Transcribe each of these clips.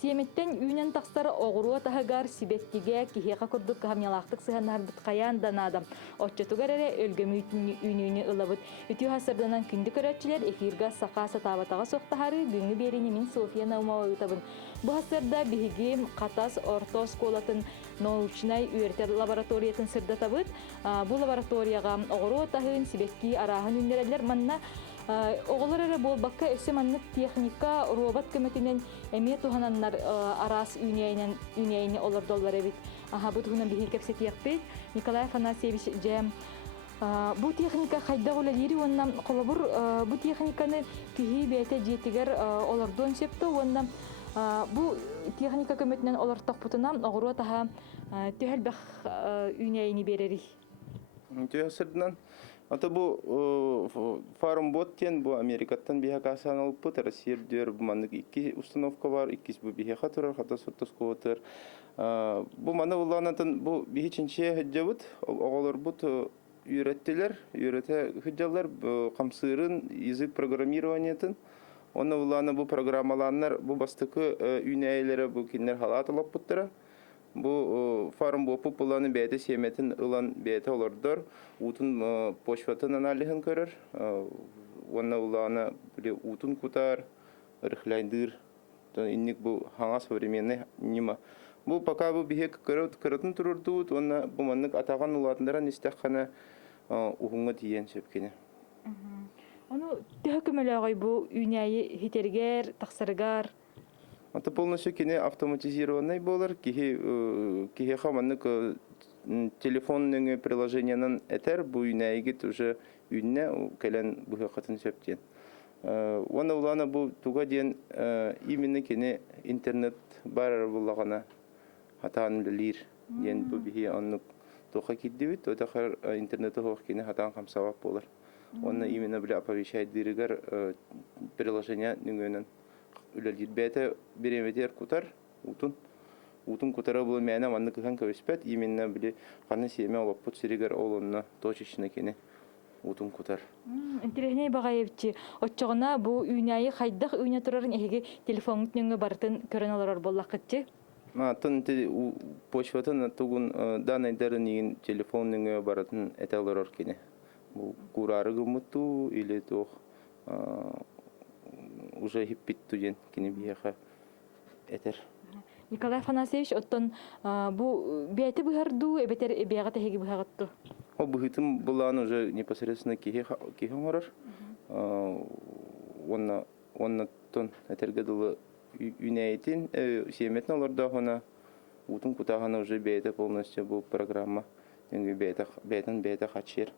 Сиеметтен үйнен тақстары оғыруа тахагар сибеттиге кихеға күрдік қамнялақтық сығанарбыт қаян данадам. Отчетугар әрі өлгөмі үйнүйіні ылабыт. Үті хасырдынан күнді көрәтчілер эфирға сақасы табатаға соқтахары бүгінгі беріне мен София Наумова ұтабын. Бұл хасырда бігігім қатас ортос колатын научнай үйертер лабораториятын сырда табыт. Бұл лабораторияға оғыруа тахын сибетки арағын үннерелер манна оғылар әрі бол баққа өсі маннық техника робот көмөтінен әме туғананлар арас үйнейіне олар доллар әбіт. Бұд ғынан бігіл кәпсет еқпет. Николай Афанасьевич жәм бұл техника қайда олар ері оннан қолабыр бұл техниканы күйі бәйті жетігер олардан септі. Оннан бұл техника көмөтінен олар тақпытынан оғыруа таға түйәл бәқ үйнейіне берері. Түйәсірдінен ата bu farm botten bu Amerika'tan bir hakasan alıp bu Rusya diyor bu manlık iki uстановка var ikisi bu bir hakator hatta sortos kotor bu mana ulanatan bu bir içinçe hıcavut oğullar bu ürete hıcalar kamsırın yazık programirованиятын onu ulana bu programmalanlar bu bastıkı üneylere bu kinler halat alıp buttara bu farm bopu bulanı beyte semetin ulan beyte olurdur. Utun poşvatın analihin görür. Ona ulana böyle utun kutar, rıhlaydır. İnnik bu hangi современный nima. Bu paka bu bir kırıtın tururdu. Ona bu manlık atagan ulatındaran istekana uhunga diyen sepkene. Onu tehkümeli bu üneyi hiterger, taksargar. Это полностью кине автоматизированный болар, кихе хаманнык телефонның приложениянан этер бу үйнәйгит уже үйне келен бу хакатын сөптен. Оны улана бу туга ден именно кине интернет бар буллагана хатан лир ден бу бихи аннык тоха киддибит, ота хар интернеты хох кине хатан хамсавап болар. Оны именно бля оповещает диригар приложения нүгөнен Üleldir bete biremeter kutar utun kutara bulu mena manlık kan kavespet iminna bile kanı siyeme olup put sirigar olunna toçişine kene utun kutar. Interehne bagayevçi otçoguna bu üynayı haydaq üyne turarın ehege telefonut nöngö bartın körön olar bollaqıtçı. Tın poşvatın tugun danaydarın yin telefon nöngö bartın eteler kene. Bu kurarı gumutu ile toh уже хиппит туен кини биеха этер. Николай Афанасьевич оттон бу бейте быхарду эбетер эбега теги быхагатту. О быхытым булан уже непосредственно кихе хорор. Онна тон этергедулы үнейтин семетин оларда хона утун кутахана уже бейте полностью бу программа. Ненги бейте хачер.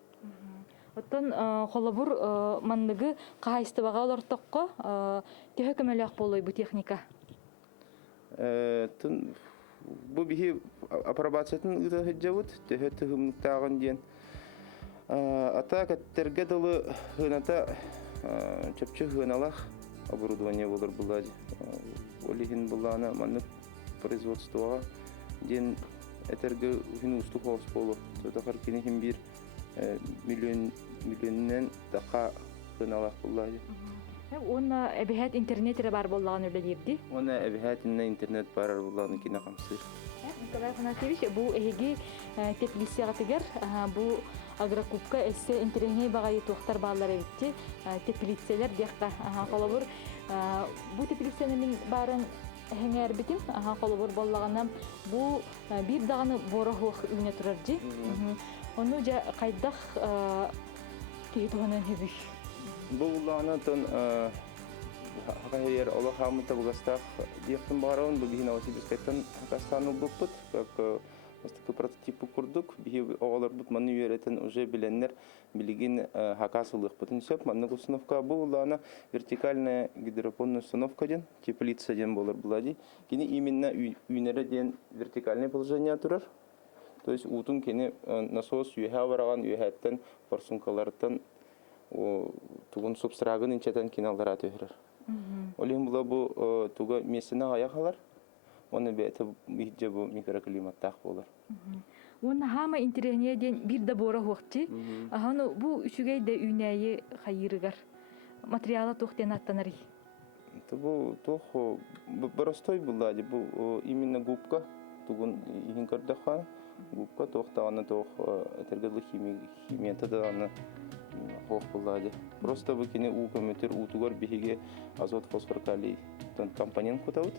Оттон холобур манныгы кайыстыбага олортокко төһөкөмөлөк болой бу техника. Бу бихи апробациятын ыта хыджабыт, төһөтүгүмтагын ден. Ата каттерге долы хыната чөпчө хыналах оборудование болор булар. Олихин булана маннык производствога ден этерге хин усту холс болор. Тотахар кинехин бир миллионнен тақа хыналах буллады. Оны эбихет интернетре бар боллаган үле дирди. Оны эбихет интернет бар буллаган кине камсыр. Николай Афанасьевич бу эһиги теплицягатыгер бу агрокубка эссе интернет багай тохтар баллар эбитти теплицелер декка холобур бу теплиценин барын эһеңер битим холобур боллаганам бу бир даганы борохлук үйне тураржы. Onu ja kaydak kehituhanan hebih. Bu ulana ton hayır Allah hamıta bu gastaq diyektin bağırın bu bihin avasi biskaytan gastanı buput как Mesela prototipi kurduk. Bir oğullar bu manı öğreten уже bilenler bilgin hakasılık bütün söp manı uстановка bu ulana vertikalная гидропонная установка ден теплица ден болар булады. Кини именно үйнере ден вертикальное положение турар. То есть утун кені насос үйе бараған үйеттен форсункалардан туғын субстрагын инчетен киналдара төһірір. Олин бұла бұл туға месіне аяқалар, оны бәйті бейді бұл микроклиматтақ болар. Оны хама интернетден бир да бора хоқчы. Аханы бұл үшігей де үйнәйі қайырығар. Материалы тоқтен аттанары. Это был тох простой была, бу именно губка, тугун ихин кырдаха, губка тох тагына тох этергедлы химия да аны хох была. Просто вы кине у комментер утугар бихиге азот фосфор калий компонент кутаут.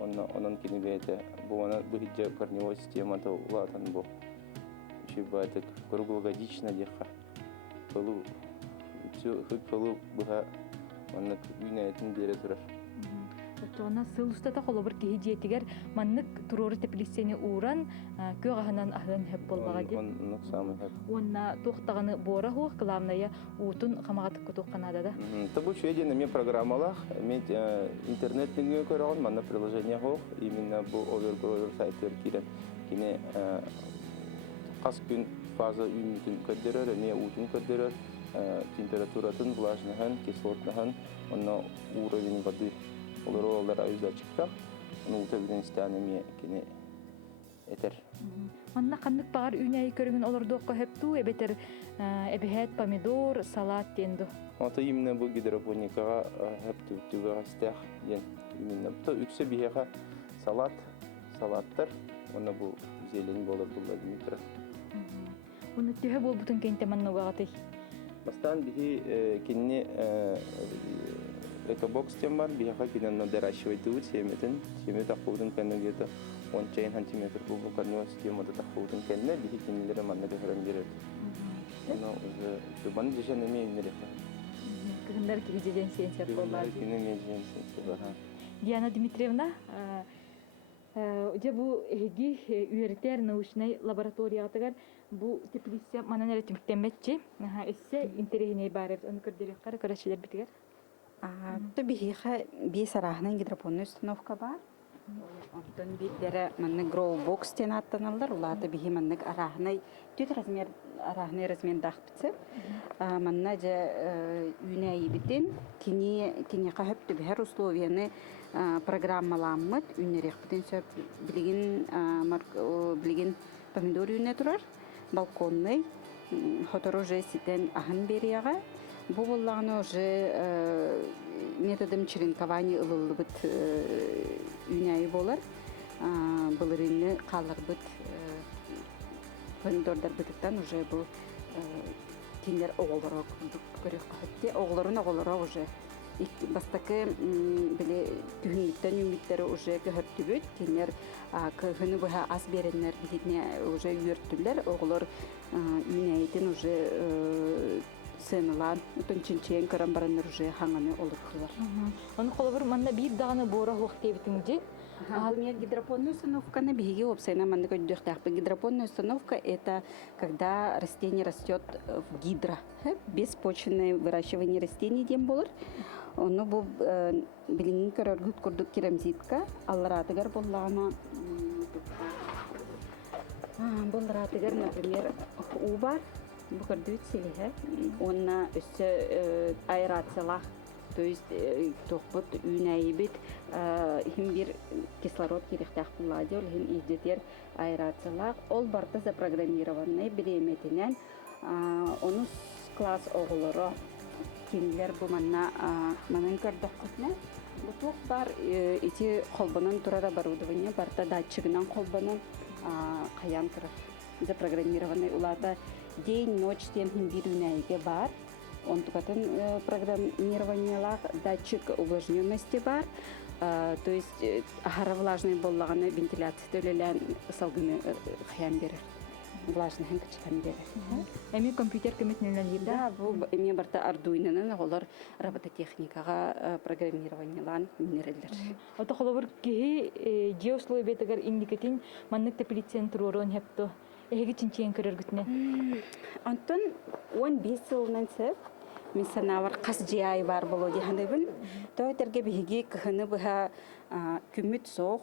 Онан кине бете бу ана бухиджа корневая система то латан бу. Чебатек круглогодично деха. Полу все полу буга маннык үйнәйтін бере тұрар. Тоона сыл устата холобыр киһи диэтигер маннык туроры тепилисени уран көгаханан ахын хеп болбага ди. Оннук самый хеп. Онна тухтаганы бора хук главная утун хамагатык кутукканада да. Табу чуеден эме программалах, эме интернетнеге көрөгөн манна приложение хок, именно бу овер сайттер кирен кине кас күн фаза үмүтүн көдөрөр, эме утун көдөрөр, температуратын, влажныгын, кислотныгын, онна уровень воды олар айзачыктак, аны утабылын станеме кине этер. Манна каннык багар үйнәй көрүнгөн олордуокко хепту эбетер эбехет помидор, салат тенду. Ата именно бу гидропоникага хепту түгө астах, именно то үксө бихега салаттар, оны бу зелень болор булла димитра. Уну төһө болбутун кенте маннугагаты. Бастан бихи кинне экобокс тем бар, бихега кинен доращивать семетин, семет ахудун кенне где-то 10 сантиметр бу корневая система да ахудун кенне бихи киннелер манна көрөм берет. Оно уже шубан дишен эме инерека. Кындар кижеден сенсер болбар. Кине межен сенсер. Диана Дмитриевна, бу эги үйретер научный лабораториятыгар бу теплисе манан эретмектемметчи. Эссе интерегине барып аны көрдөрөк кара көрөчүлөр битигер. То бихиха бисарахнын гидропонный установка бар. Онтон биддере манны grow box тен аттаналар. Улаты бихи маннык арахнай түт размер арахнай размер дахпытсы. Манна же үйнәй битин кини кахып түбәр условияны программаламмыт үйнерек битин сөп билеген помидор үйнә турар. Балконный хоторо же ситен ахын берияга. Бу боллаганы уже методом черенкования ылылыбыт үйнәй болар. Былырыны калырбыт помидордар бытыктан уже бу киндер оголорок көрөк кахытты. Оголорун уже бастакы биле түгүнлүктөн үмүттөрү уже көһөртүбүт. Киндер кыһыны быха ас береннер битне уже үйөрттүлөр. Оголор үйнәйтин уже сынылан, утунчинчен көрөн барандар уже хаңаны олуттулар. Аны холобур манна бир даганы бора хук тебитинди. Гидропонная установка на береге обсайна гидропонная установка это когда растение растет в гидро, беспочвенное выращивание растений дем болар. Оно бу билинин көрөргүт курдук керамзитка алларатыгар боллагана болларатыгар, например, у бар бу көрдүт силиhe онна өссө аэрациялах. То есть тохпот үйнәйбит хим бир кислород керектак булады, хим издетер аэрациялак. Ол барта запрограммированный биреметинен оны класс оголоро кинилер бу манан көрдөккөтне. Бу тох бар ити колбонун турар оборудование барта датчигинен колбонун каян турар. Запрограммированный улата день ночь тем хим бир үйнәйге бар. Он tukatan программирование датчик увлажненности бар, то есть влажный боллаганы вентиляция төлелен салгыны хаян берер, влажный хан кычкан берер. Эми компьютер көмөтүнөн Да, бу эми барта Arduino'нун олар робототехникага программированиялан минераллер. Ото холобур киһи геословиятыгар индикатин маннык теплицен туророн хепто. Эги чинчен көрөргүтүнө. Антон 15 жылынан сеп мен санавар кас жай бар боло дегендебин. Тойтерге биги кыхыны быха күмүт соох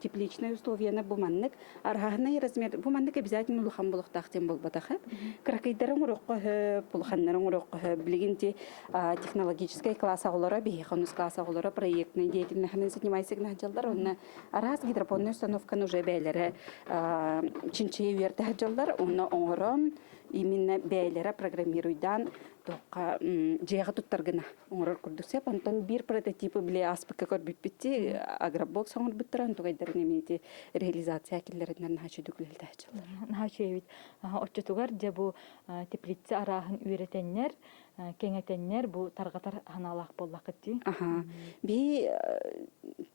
тепличные условия бу маннык архахны размер бу маннык обязательно улхан болуктактен болбатаха. Кракайдарын урокко пулханнарын урокко билигинти технологический класс аголора бихихонус класс аголора проектный деятельностью занимается гнажалдар. Он раз гидропонная установка уже бәйләре чинчей верте хаҗалдар. Он оңрон именно бәйләре программируйдан тоққа жеға туттаргына оңырар күрдіксеп, антон бір прототипы біле аспыққа көрбіп бітті, агробок соңыр біттіран тұғайдарын еменеті реализация әкелерінен хачы дүгілелді әчілер. Хачы ебет. Отчетугар же бу теплица арахын үйретеннер, кеңетеннер бу тарғатар ханалақ боллақ етті. Би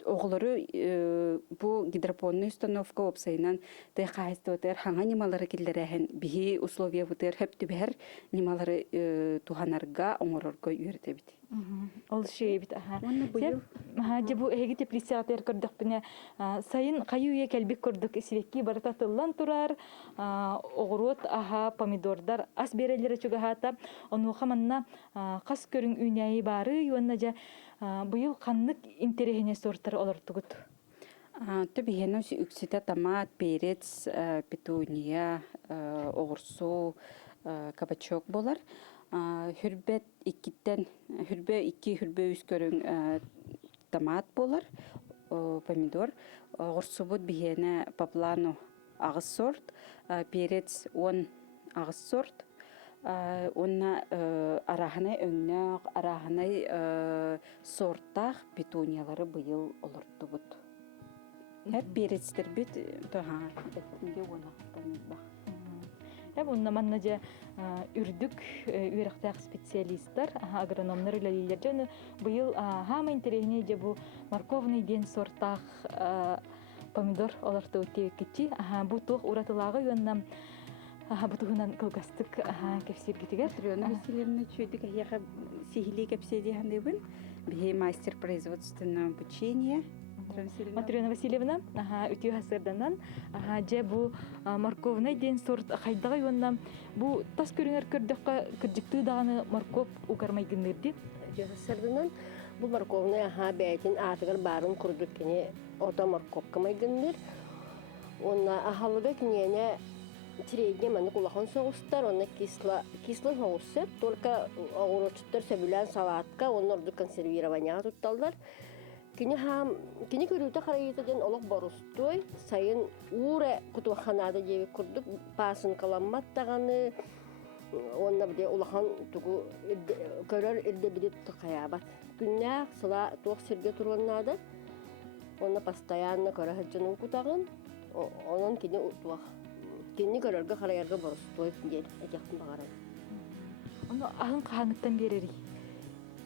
оғылары бу гидропонный установка опсайынан тайқайысты өтер, хаңа немалары келдерәхін бихи условия өтер, хөпті бәр немалары туханарга оңорорго үйрете бит. Ол шей бит. Онна быйыл Же бу эги теплицатер көрдүк бине сайын кайуя келбик көрдүк сибекки барата тыллан турар огурот помидордар ас берелери чугахата онуха манна кас көрүң үйнәйи бары юанна же быйыл каннык интерехине сорттар олортугут. Төбиһенә үксите томат, перец, петуния, огурсу, кабачок болар. Хүрбет иккиттен хүрбе 2 хүрбе 3 көрүң томат болар, помидор, огурсубут биһенә поплано агыс сорт, перец 10 агыс сорт. Онна араханай өңнәк, араханай сорттах петуниялары быйыл олортубут. Hep перецтер бит тоха этинге уна помидор. Онна манна же үрдүк үйрәктәк специалисттар, агрономнар үлелилер жаны быйыл хама интерегне же бу морковный ден сорттах помидор оларты өтебеккечи. Бу тух уратылагы юаннам бутугунан кылгастык кепсиргитигер. Матрёна Васильевна чуйдык яха сихили кепседи хандыбын. Бихе мастер производственного обучения. Матрёна Васильевна, үтүү хасырданан, же бу морковный ден сорт хайдага юаннам бу тас көрүңөр көрдөккө кыржыктыы даганы морков угармай гынырды. Же хасырданан бу морковный бәйтин атыгар барын курдук кене ота морковка майгыныр. Онна ахалыга кинене средне маны кулахан соғыстар, онна кислый соғысы, только огурочтар сөбүлән салатка, оннорду консервированияға тутталдар. Кини көрүүтө харайытыден олық борустой, сайын уре кутуаханада жеби курдук, пасын каламматтағаны, онна биде улахан тугу көрөр ирде биде тұқаябат. Күннәк сыла тоқ сирге турланады, онна постоянно көрәхәджінің кутағын, онын кини утуах. Кини көрөргө харайарга борустой дел, әтяқтын бағарай. Оны ахын қағаңыттан берери?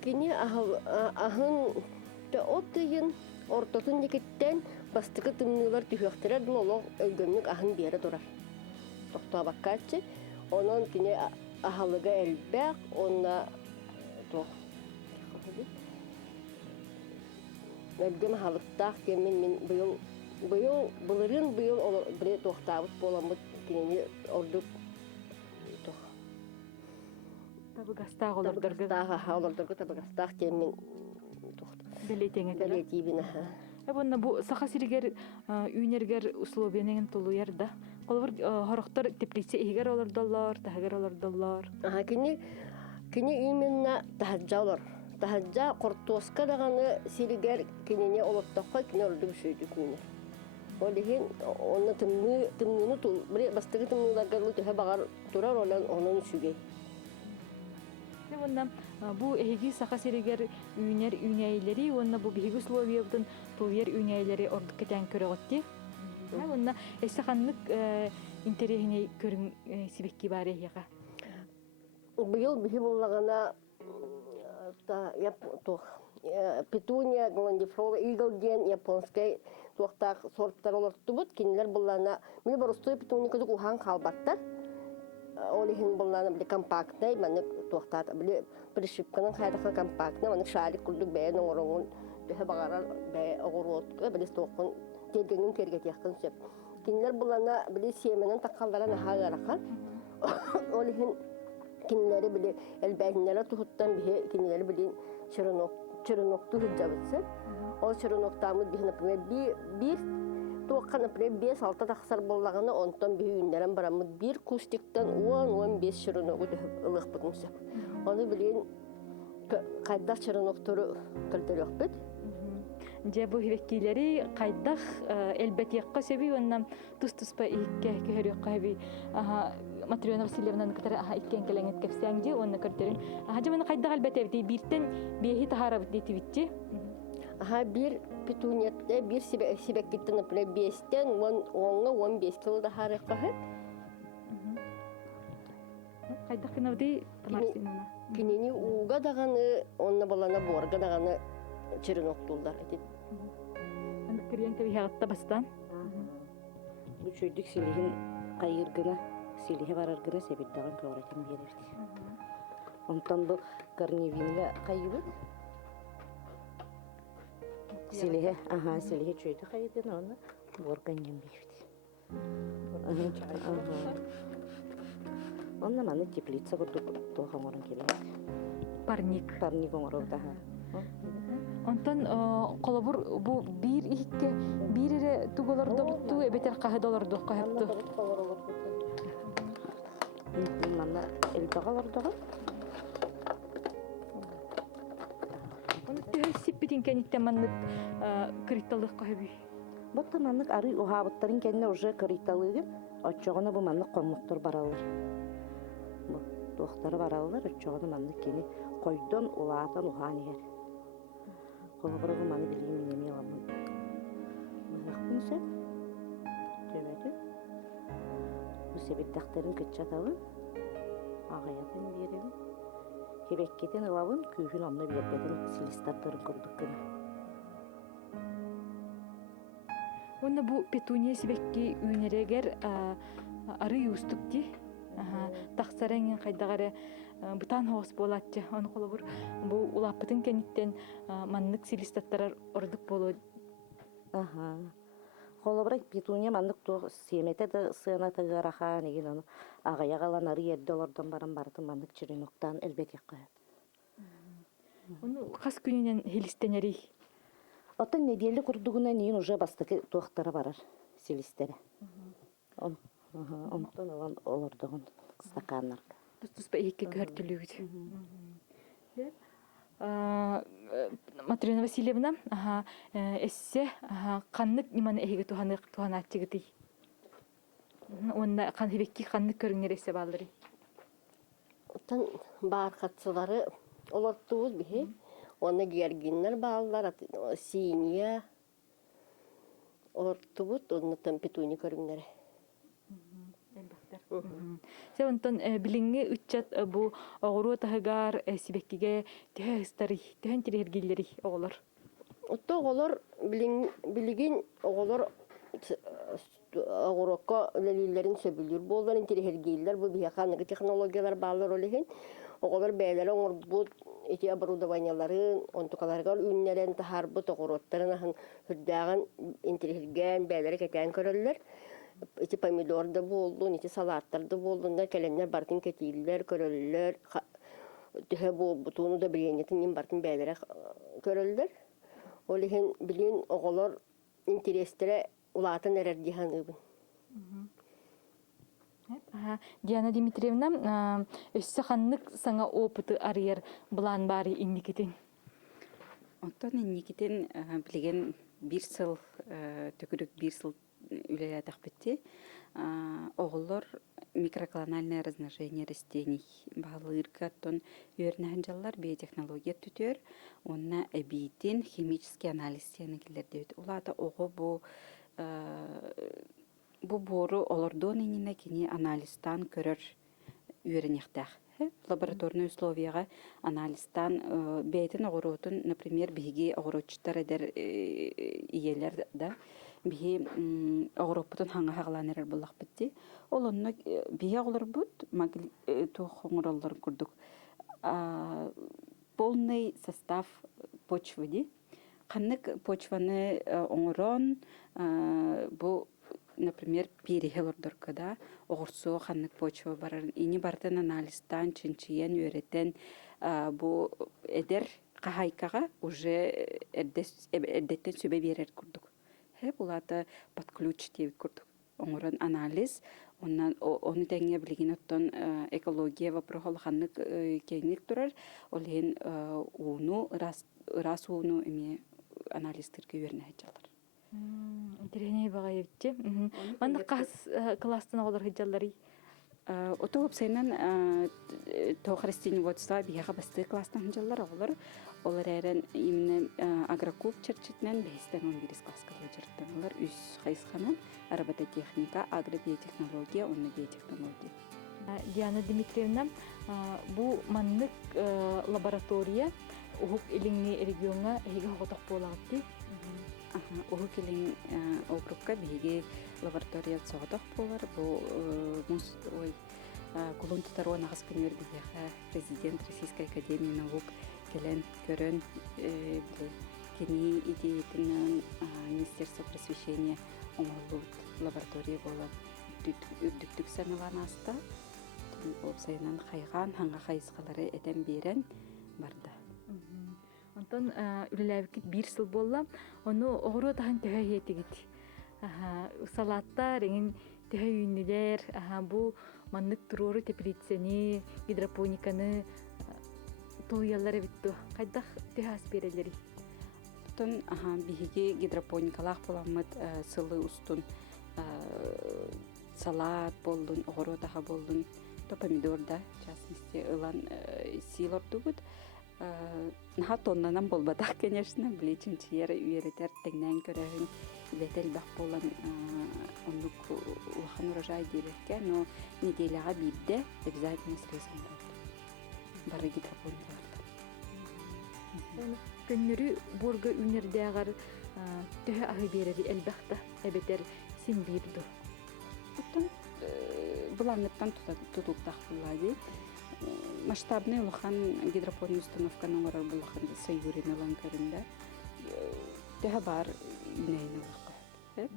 Кини ахын оттыйын, ортотын декеттен бастықы тымнылар түйіқтірер, бұл олық өлгөнлік ахын бері тұрар. Тоқтуа баққатшы, onun kine ahalıga elbək, onunla Ölgüm halıqtaq kemin bıyıl bire toxtabıt bolamıt kineni orduk Tabıgastaq olurdurgu. Olurdurgu tabıgastaq kemin Beletiğine. Bununla bu sağa siriger, ünerger условиянен тулуяр да. Олар хорохтор теплице игер олордоллар, тагер олордоллар. Кини именно тахажалар. Тахажа кортоска даганы сиригер кинене олоттакка кине ордук сөйдүк мени. Олеген оны тымны тул, бире бастыгы тымныларга төһө багар турар олан онун сүгей. Bununla bu ehigi sağa siriger üneylери, onunla bu bihi условиябытын тулуяр üneylери ордук кетен көрөгөттү. Bununla эсеханлык интерехине көрүн сибекки бар эһига. Быйыл бихи буллагана петуния гландифлора иглген японский туактак сорттар олортубут кинилер буллана мени боростой петуния кызык ухан калбаттар. Олихин буллана били компактный маны туактат били пришипканын хайдака компактный маны шарик курдук бээн оңороңун төһө багарар бэ огоротка били стокун тергенин кергетияктын сөп. Кинилер буллана били семенен таккалдаран хаагаракан. Олихин кинилери били элбэгиннелер тухуттан бихи кинилери били чырынокту хыджабытсы. Ол чырыноктамыт бихи, например, бир туаққа, например, 5-6 тақсар боллағаны, онтан бихи үйіндерін барамыд бир кустиктен 10-15 чырыногу ылық бұтынсы. Оны білген қайдақ чырыноктуру кілдері өкпет. Же бу хибеккилери кайдах элбетиякка сөби оннан тус-туспа ийикке көһөрүкка би Матрёна Васильевна кытары иккен келеңет кепсәңди, онны көрдөрүн. Хажымны кайда галбәтәвди биртен бехи тахарабыт дитибитти. Ага, bir Петунетте, bir Сибек киттен, например, 5-тен, 15 кило да харык кахыт. Кайда кынавди Тамарсинна. Кинени уга даганы, онна балана борга даганы чиринок тулдар. Аны кирен кеби хагатта бастан. Bu çocuk silihin kayırgına, silihe varargına sebepten kavratım verirdi. Ondan bu karnivinle kayıbı. Silihe, aha silihe çocuk kayırgına onu borgan yemeyirdi. Ondan bana teplitsa kurduk toham olan kelebek. Парник. Parnik onu daha. Онтон колобур бу бир ихке бирире туголордо бутту эбетер кахедолордо кахыпту. Bana elbağalardağı. Оны төһө сиппитин кенитте маннык критталык кахыби. Bu tamanlık arı o habıtların kendine oje kırıktalığın açığına bu manlık konmuktur baralır. Bu doktora baralır açığına manlık keni koydun ulağatan uhan yer. Kolabara bu manı bileyim inemi alamın. Bırakın sen. Tövbedi. Bu sebeptakların kıçatalın. Ağayatın verelim. Hebekketen ılavın köyhün amına birbedin silistarların kurduk kına. Онна бу петуния сибекки үйнерегер ары юстукти. Тахсараңын кайдагары бутан хоос болатчы. Оны колобур бу улаппытын кениттен маннык силистаттарар ордук болот. Ага. Холобрак петуния маннык то семете де сына тыгараха неген аны агая калан ары $7 баран барды маннык чиринуктан элбет яккаят. Оны кас күнүнөн хилистенери. Оттан неделе курдугуна нейин уже бастыкы туактара барар силистере. Онтон олан олордогун стаканнарга. Туспа ихке көртүлүгүт. Матрёна Васильевна, эссе каннык ниманы эхиге туханаатчыгыты. Онна кан хебекки каннык көрүңөр эссе балдыры. Оттан бар катсылары олортуыз бихи. Оны гергиннер балдар, синия олортубут, оннан петуни көрүңнер. Се онтон билинге үтчат бу огуру тахыгар сибеккиге төһөстари, төһөн тирергиллери оголор. Отто оголор билигин оголор огурокко лелилерин сөбүлүр болдор интерхергейлер бу бияханыгы технологиялар баалар олеген оголор бээлер оңорбут эти оборудованияларын онтукаларга үннерен тахарбут огороттарын ахын хүрдаган интерхерген бээлери кетен көрөллөр. Эти помидор да болду, эти салаттар да болду, да келеннер бартын кетилер, көрөллөр, төһө бу бутуну да биренетин бартын бээлери көрөллөр. Олеген билин оголор интерестере улаатын эрердихан ыбын. Диана Дмитриевна, өссө ханнык саңа опыты арыер булан бары инникитин. Оттон инникитин билген бир сыл төкүрүк бир сыл үлелятах битти. Оголор микроклональное размножение растений балыркаттон үйөрнәһенҗаллар биотехнология түтөр. Онна эбитин химический анализ сенекилер дейт. Улата ого бу бору олордон инне кини анализтан көрөр үйренехтах. Лабораторный условияга анализтан бейтин огоротун, например, биги огоротчуттар эдер иелер да биги огоропутун ханга хагаланер буллак битти. Олонно биги оглор бут магли тохоңроллор курдук. Полный состав почвы ди. Каннык почваны оңорон бу, например, перехелордорка да огурсу ханнык почва барар. Ини бартын анализтан чынчыен үйреттен бу эдер кахайкага уже эрдеттен сөбе берер курдук. Булата под ключ деп курдук. Оңорон анализ, оннан оны теңе билген оттон экология вопросол ханнык кеңник турар. Олен уну рас уну эме анализтерге үйренәҗәләр. Интерене багайытчы. Манда класстан оголор хыҗаллары Ото хопсайнан тохрестиневодство бияга басты класстан жаллар олар. Олар әрен именно агрокуб чырчытнан бестен 11 класска жырттан. Олар үс хайсханан робототехника, агробиотехнология, онны биотехнология. Диана Дмитриевна, бу маннык лаборатория ухук илинги регионга хига хоток болагатти. Уху келин окрупка биги лаборатория соғдақ болар. Бұл мұз кулун тұтаруан ағыз күнер бияға президент Российской академии наук келен көрін кені идеятынан Министерство просвещения омалут лаборатория болар. Үдіктік санылан аста. Опсайынан қайған, ханға қайысқалары әтен берен барды. Онтон үлеләбикит бир сыл болла, оны оғыру тахан төһә етігіт. Салаттар, еңін төһә үйінілер, бу маннык турору теплицени, гидропониканы туйяллары битту. Қайдақ төһә асперелері? Тон биһиги гидропоникалах боламыт сылы устун салат болдун, оғыру таха болдун, то помидорда, в частности, ылан силор дубут. Наха тоннанан болбадақ, конечно, білечінчиер үйеретер теңнен көрәхін бәтел бақ болан онлық улахан урожай дебекке, но неделяға бейді обязательно срезан болды. Бары гидропоникаларда. Көннөрү борга үнердәгәр төһә аһы берери әлбәхтә әбетер син бирду. Оттон буланныттан тутуктақ буллади. Масштабный улахан гидропония установканың орар булахан сайгурин алан көрүндө. Төһә бар үнәйне улахан.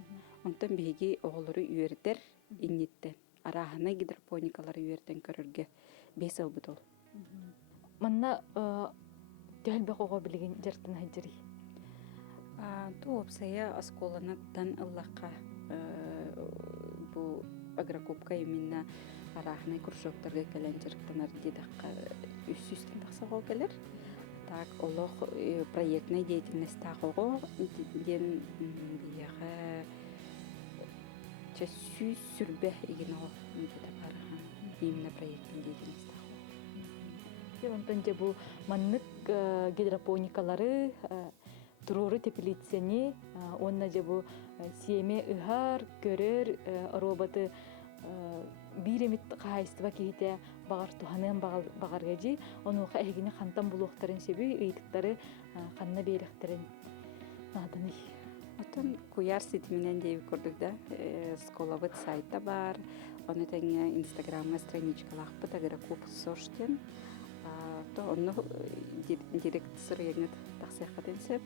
Онтон биги оголору үйердер инниттен. Арахана гидропоникалары үйерден көрөргө 5 ел бутол. Манна төһәлбә кого билген жартын хаҗри. Ту опсая осколанаттан ыллакка бу агрокубка именно арахны кружоктарга келен жырыктанар дедакка үс-үстен таксаго келер. Так, олох проектный деятельность тагого ден бияга часу сүрбе игено дедак араха именно проектный деятельность тагого. Онтон же бу маннык гидропоникалары турору теплицени, онна же бу семе ыхар көрөр роботы биремит кайстыба кийте багар туханын багаргажи ону хэгини хантан булуктарын себи ыйтыктары канна беректерин наданы. Отон куяр ситиминен дейби көрдүк да, сколабыт сайта бар, оны теңе инстаграмга страничкалахпыт агрокуб соштен, то оны директор еңет таксыякка денсеп.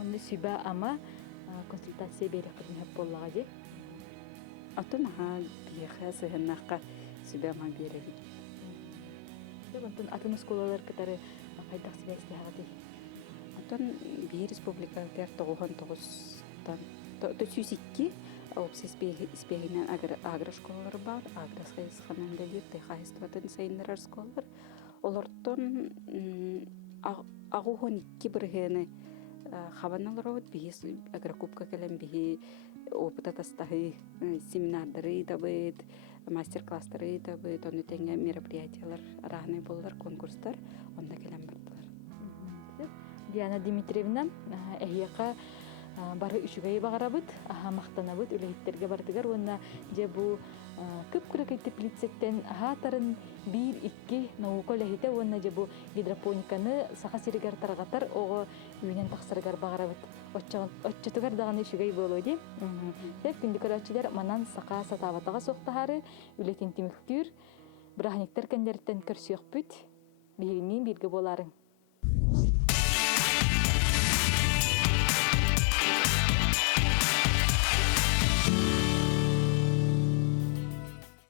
Онны сүбә ама консультация беректерин хеп боллагажи. Отон бияха сыгыннакка сүбәма береги. Онтон атын сколалар кытары кайдак связьте хагати. Отон бир республикалар 99-тан 402 опсис спегинен агрошколалар бар, агросхайсханан белир техайстватын сайындар школалар. Олортон агухон 2 биргене хабаналар от бис агрокубка келен бихи опыта тастахы семинардары да бит, мастер-класстары да бит, оны теңе мероприятиялар арахны боллар, конкурстар, онда келен бардылар. Диана Дмитриевна эхияка бары үшүгэй багарабыт, мактанабыт, үлехиттерге бардыгар, онна же бу көп-күрәкәй теплицеттен хатарын 1-2 наука лехите, онна же бу гидропониканы саха сиригар тарагатар, ого үйнен тақсырыгар багарабыт. Отчотугар даганы үшүгэй болуди. Деп күндүкөрөчүлөр манан сака сатабатага соктахары, үлетин тимиктүр, брахниктер кендерттен көрсөкпүт, бигинин бирге боларын.